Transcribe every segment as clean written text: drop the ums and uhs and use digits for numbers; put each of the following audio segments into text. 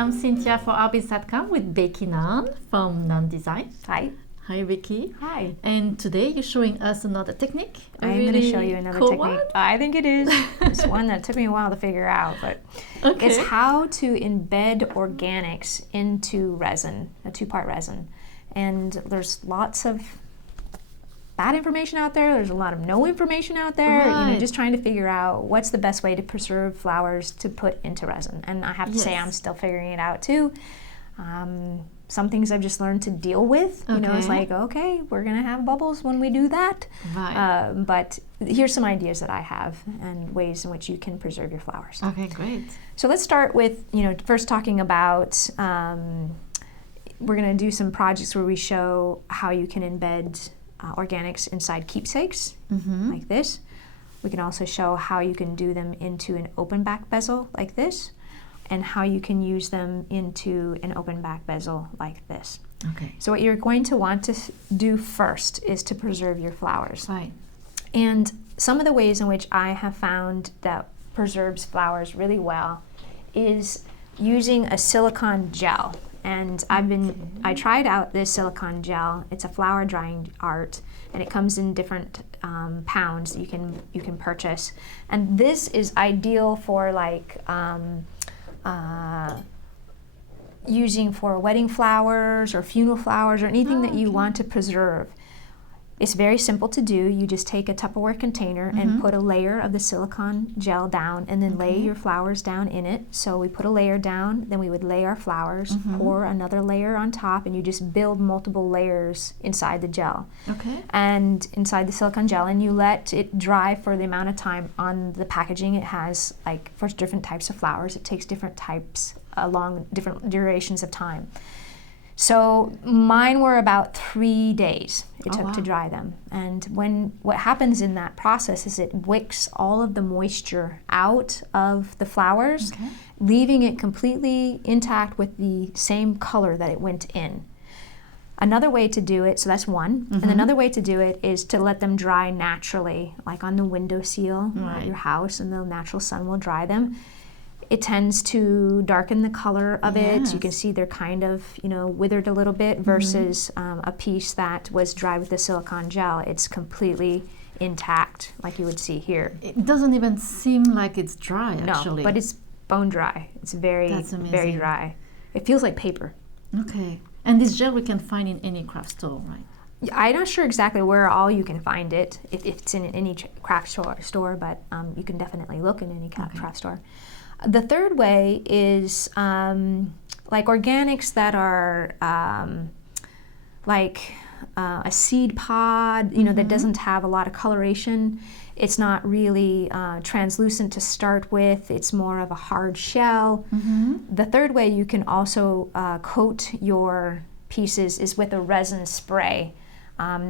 I'm Cynthia for Arbiz.com with Becky Nunn from Nunn Design. Hi. Hi, Becky. Hi. And today you're showing us another technique. I'm going to show you another cool technique. One? I think it is. It's one that took me a while to figure out, but it's how to embed organics into resin, a two-part resin. And there's lots of bad information out there. There's a lot of no information out there. Right. You know, just trying to figure out what's the best way to preserve flowers to put into resin. And I have to say, I'm still figuring it out too. Some things I've just learned to deal with. You know, it's like, okay, we're gonna have bubbles when we do that. Right. But here's some ideas that I have and ways in which you can preserve your flowers. Okay, great. So let's start with, first talking about, we're gonna do some projects where we show how you can embed organics inside keepsakes, like this. We can also show how you can do them into an open back bezel like this, and how you can use them into an open back bezel like this. Okay. So what you're going to want to do first is to preserve your flowers. Right. And some of the ways in which I have found that preserves flowers really well is using a silicone gel. And I tried out this silicone gel. It's a flower drying art, and it comes in different pounds you can purchase. And this is ideal for like using for wedding flowers or funeral flowers or anything that you want to preserve. It's very simple to do. You just take a Tupperware container and put a layer of the silicone gel down and then lay your flowers down in it. So we put a layer down, then we would lay our flowers, pour another layer on top, and you just build multiple layers inside the gel. Okay. And inside the silicone gel, and you let it dry for the amount of time. On the packaging it has, like, for different types of flowers, it takes different types along different durations of time. So mine were about 3 days it took to dry them. And what happens in that process is it wicks all of the moisture out of the flowers, leaving it completely intact with the same color that it went in. Another way to do it, so that's one, and another way to do it is to let them dry naturally, like on the windowsill at your house, and the natural sun will dry them. It tends to darken the color of it. You can see they're kind of, withered a little bit versus a piece that was dry with the silicone gel. It's completely intact, like you would see here. It doesn't even seem like it's dry, actually. No, but it's bone dry. It's very, very dry. It feels like paper. Okay. And this gel we can find in any craft store, right? I'm not sure exactly where all you can find it, if it's in any craft store, but you can definitely look in any craft store. The third way is like organics that are like a seed pod, that doesn't have a lot of coloration. It's not really translucent to start with. It's more of a hard shell. The third way you can also coat your pieces is with a resin spray.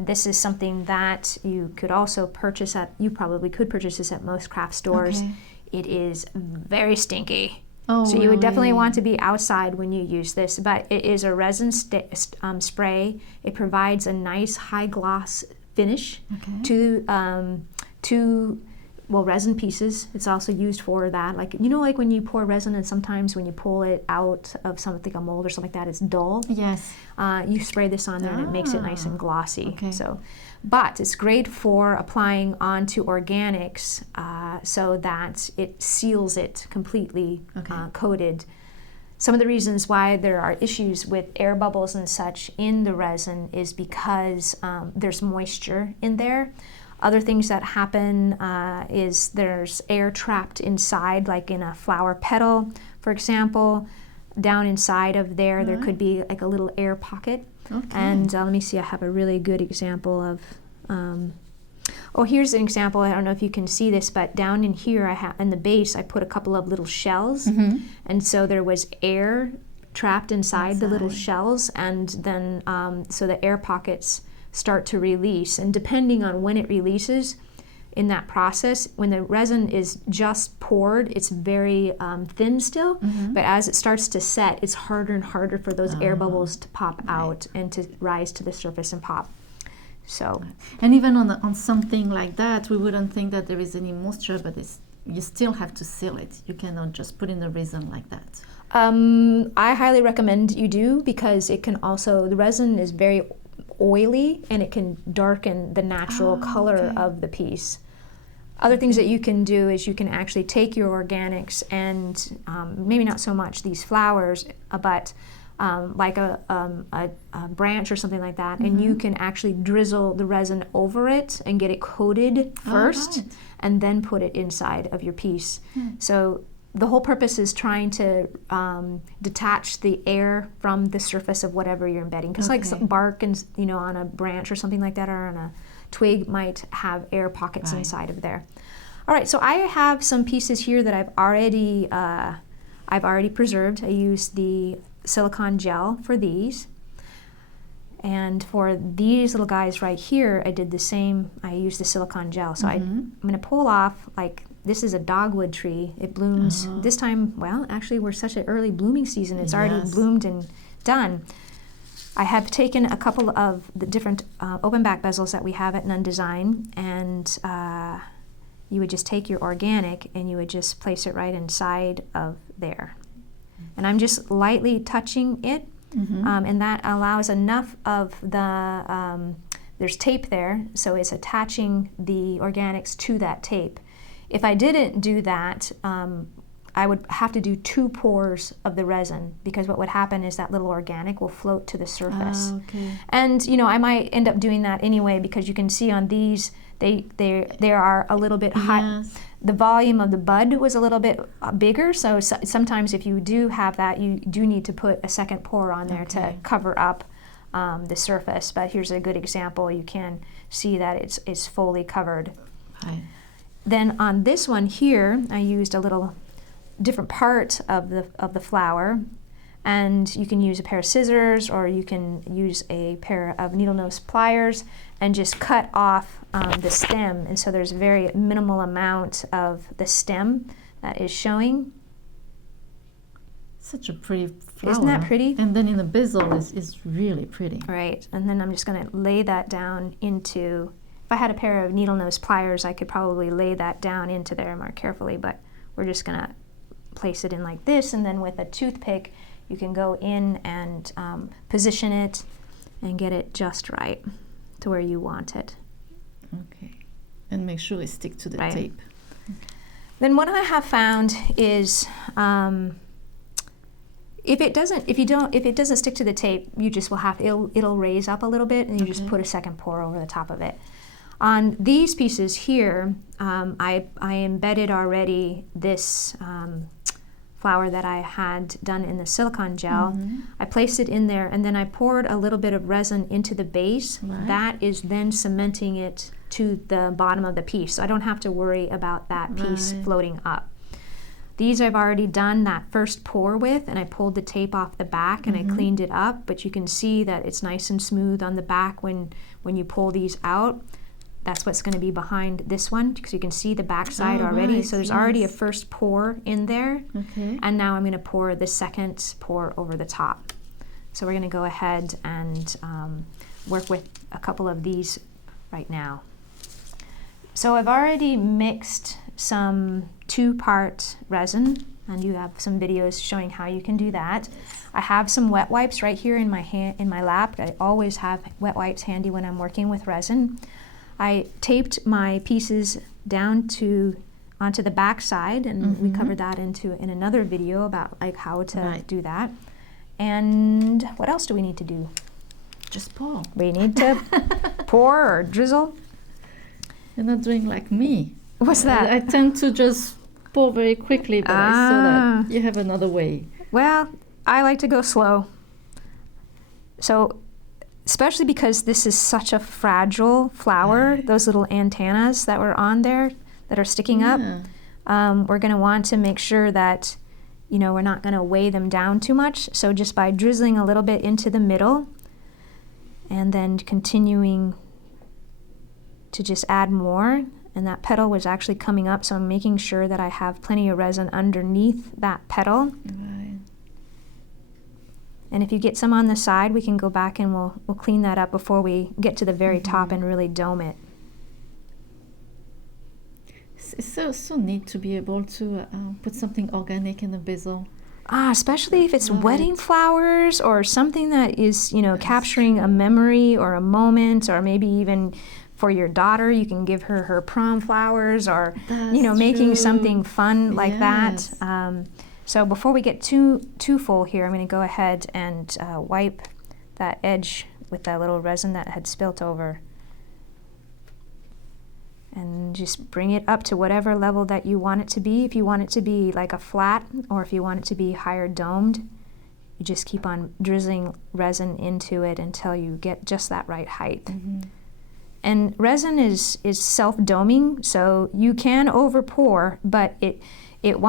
This is something that you could also purchase you probably could purchase this at most craft stores. It is very stinky. So you would definitely want to be outside when you use this, but it is a resin spray. It provides a nice high gloss finish to resin pieces. It's also used for that. Like when you pour resin and sometimes when you pull it out of something, a mold or something like that, it's dull. Yes. You spray this on there and it makes it nice and glossy. But it's great for applying onto organics so that it seals it completely coated. Some of the reasons why there are issues with air bubbles and such in the resin is because there's moisture in there. Other things that happen is there's air trapped inside, like in a flower petal, for example. Down inside of there could be like a little air pocket. And let me see, I have a really good example of, here's an example. I don't know if you can see this, but down in here, in the base, I put a couple of little shells. And so there was air trapped inside the little shells, and then so the air pockets start to release. And depending on when it releases, in that process, when the resin is just poured, it's very thin still, but as it starts to set, it's harder and harder for those air bubbles to pop out and to rise to the surface and pop. So, and even on something like that, we wouldn't think that there is any moisture, but you still have to seal it. You cannot just put in the resin like that. I highly recommend you do, because it can also, the resin is very oily and it can darken the natural color of the piece. Other things that you can do is you can actually take your organics and maybe not so much these flowers, but like a branch or something like that, and you can actually drizzle the resin over it and get it coated first, and then put it inside of your piece. So the whole purpose is trying to detach the air from the surface of whatever you're embedding, because like some bark and on a branch or something like that, or on a twig, might have air pockets inside of there. All right, so I have some pieces here that I've already preserved. I used the silicone gel for these, and for these little guys right here, I did the same. I used the silicone gel. So I'm going to pull off, like, this is a dogwood tree. It blooms this time. Well, actually, we're such an early blooming season. It's already bloomed and done. I have taken a couple of the different open back bezels that we have at Nunn Design, and you would just take your organic and you would just place it right inside of there. And I'm just lightly touching it, and that allows enough of the, there's tape there, so it's attaching the organics to that tape. If I didn't do that, I would have to do 2 pours of the resin, because what would happen is that little organic will float to the surface. And I might end up doing that anyway, because you can see on these, they are a little bit high. The volume of the bud was a little bit bigger, so sometimes if you do have that, you do need to put a second pour on there to cover up the surface. But here's a good example. You can see that it's fully covered. Then on this one here, I used a little different part of the flower, and you can use a pair of scissors, or you can use a pair of needle nose pliers and just cut off the stem. And so there's a very minimal amount of the stem that is showing. Such a pretty flower. Isn't that pretty? And then in the bezel is really pretty. Right, and then I'm just going to lay that down into, if I had a pair of needle nose pliers, I could probably lay that down into there more carefully, but we're just going to place it in like this, and then with a toothpick you can go in and position it and get it just right to where you want it. Okay, and make sure it sticks to the tape. Then what I have found is if it doesn't stick to the tape, you just will have, it'll raise up a little bit, and you just put a second pour over the top of it. On these pieces here, I embedded already this flower that I had done in the silicone gel. I placed it in there, and then I poured a little bit of resin into the base. That is then cementing it to the bottom of the piece, so I don't have to worry about that piece floating up. These I've already done that first pour with, and I pulled the tape off the back and I cleaned it up, but you can see that it's nice and smooth on the back when you pull these out. That's what's going to be behind this one, because you can see the back side already. So there's already a first pour in there. And now I'm going to pour the second pour over the top. So we're going to go ahead and work with a couple of these right now. So I've already mixed some 2-part resin, and you have some videos showing how you can do that. I have some wet wipes right here in my hand, in my lap. I always have wet wipes handy when I'm working with resin. I taped my pieces down onto the back side, and we covered that in another video about like how to do that. And what else do we need to do? Just pour. We need to pour or drizzle. You're not doing like me. What's that? I tend to just pour very quickly, but I saw that you have another way. Well, I like to go slow. So, especially because this is such a fragile flower, those little antennas that were on there that are sticking up, we're going to want to make sure that, we're not going to weigh them down too much. So just by drizzling a little bit into the middle and then continuing to just add more, and that petal was actually coming up, so I'm making sure that I have plenty of resin underneath that petal. And if you get some on the side, we can go back and we'll clean that up before we get to the very top and really dome it. It's so neat to be able to put something organic in the bezel. Especially if it's Love wedding it. flowers or something that is, capturing a memory or a moment, or maybe even for your daughter, you can give her her prom flowers, or, That's making true. something fun like Yes. that. So before we get too full here, I'm going to go ahead and wipe that edge with that little resin that had spilt over. And just bring it up to whatever level that you want it to be. If you want it to be like a flat, or if you want it to be higher domed, you just keep on drizzling resin into it until you get just that right height. Mm-hmm. And resin is self-doming, so you can over pour, but it'll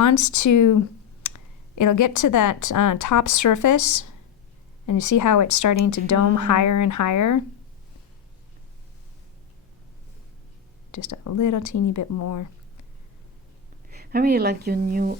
get to that top surface, and you see how it's starting to dome higher and higher. Just a little teeny bit more. I really like your new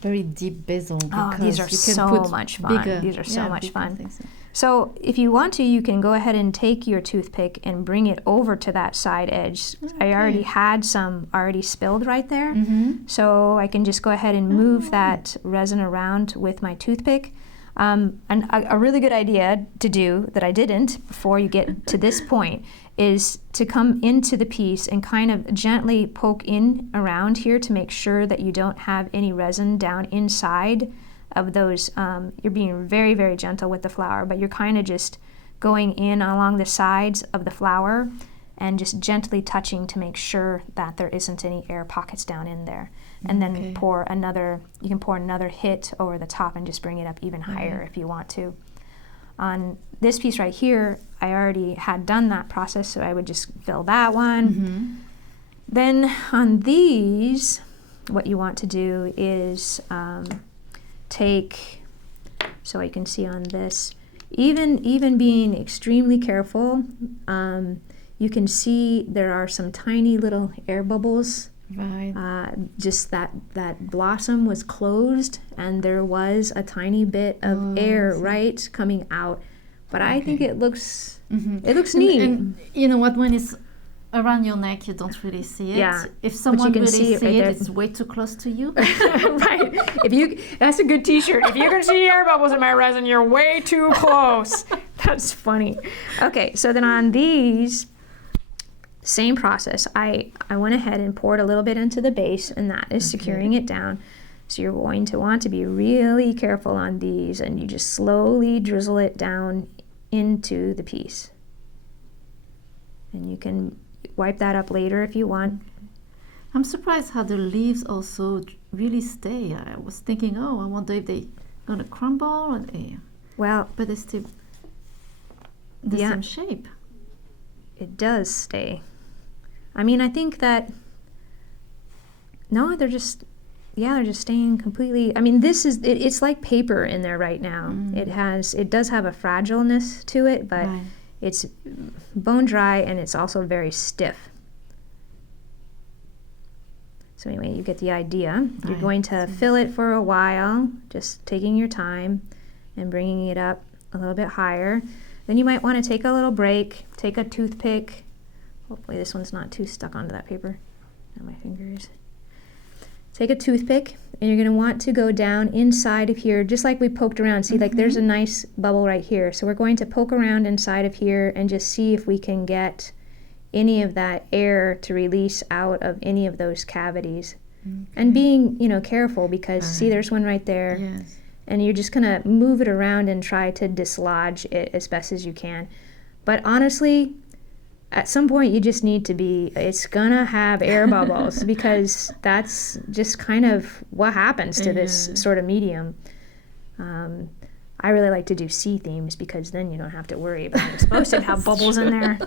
very deep basil. Oh, these are because you can so put much fun. bigger- These are so yeah, much bigger fun. things. So if you want to, you can go ahead and take your toothpick and bring it over to that side edge. I already had some already spilled right there. Mm-hmm. So I can just go ahead and move that resin around with my toothpick. And a really good idea to do that I didn't before you get to this point is to come into the piece and kind of gently poke in around here to make sure that you don't have any resin down inside of those. You're being very, very gentle with the flower, but you're kind of just going in along the sides of the flower and just gently touching to make sure that there isn't any air pockets down in there. And then you can pour another hit over the top and just bring it up even higher if you want to. On this piece right here, I already had done that process, so I would just fill that one. Mm-hmm. Then on these, what you want to do is take, so you can see on this, even being extremely careful, you can see there are some tiny little air bubbles. Right. Just that blossom was closed and there was a tiny bit of air right coming out, but I think it looks neat. And you know what? When it's around your neck, you don't really see it. Yeah, If someone can really see it right there. it's way too close to you. Right. That's a good T-shirt. If you can see air bubbles in my resin, you're way too close. That's funny. Okay, so then on these, same process. I went ahead and poured a little bit into the base, and that is securing it down. So you're going to want to be really careful on these, and you just slowly drizzle it down into the piece. And you can wipe that up later if you want. I'm surprised how the leaves also really stay. I was thinking, I wonder if they're gonna crumble, but they still the same shape. It does stay. I mean, I think that they're just staying completely. I mean, it's like paper in there right now. It does have a fragileness to it, but it's bone dry and it's also very stiff. So anyway, you get the idea. You're going to fill it for a while, just taking your time and bringing it up a little bit higher. Then you might want to take a little break, take a toothpick. Hopefully this one's not too stuck onto that paper. Now my fingers. Take a toothpick, and you're going to want to go down inside of here, just like we poked around. See, like there's a nice bubble right here. So we're going to poke around inside of here and just see if we can get any of that air to release out of any of those cavities. And being, careful, because see, there's one right there. Yes. And you're just going to move it around and try to dislodge it as best as you can. But honestly, at some point you just need to it's going to have air bubbles because that's just kind of what happens to this sort of medium. I really like to do sea themes because then you don't have to worry about it. It's supposed to have bubbles in there.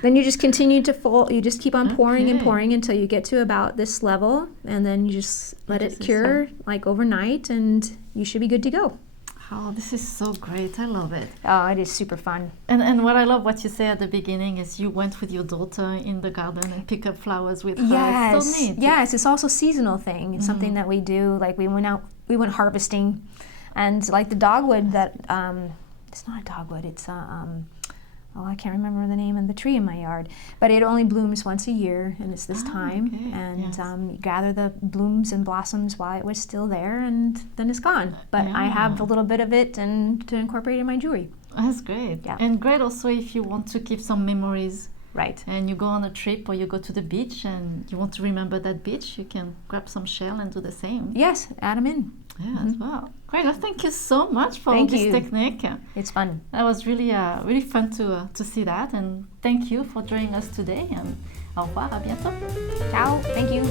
Then you just continue to fold. You just keep on pouring and pouring until you get to about this level, and then you just let it cure like overnight, and you should be good to go. Oh, this is so great. I love it. Oh, it is super fun. And what I love what you say at the beginning is you went with your daughter in the garden and pick up flowers with her. Yes. It's so neat. Yes, it's also a seasonal thing. It's something that we do. Like we went harvesting, and like the dogwood that it's not a dogwood. It's I can't remember the name of the tree in my yard, but it only blooms once a year, and it's this time. Okay. And Yes. you gather the blooms and blossoms while it was still there, and then it's gone. But I have a little bit of it and to incorporate in my jewelry. That's great. Yeah. And great also if you want to keep some memories Right. and you go on a trip or you go to the beach and you want to remember that beach, you can grab some shell and do the same. Yes, add them in. Yeah, as well. Great. Well, thank you so much for Thank this you. technique. It's fun. That was really really fun to see that. And thank you for joining us today. And au revoir, à bientôt. Ciao. Thank you.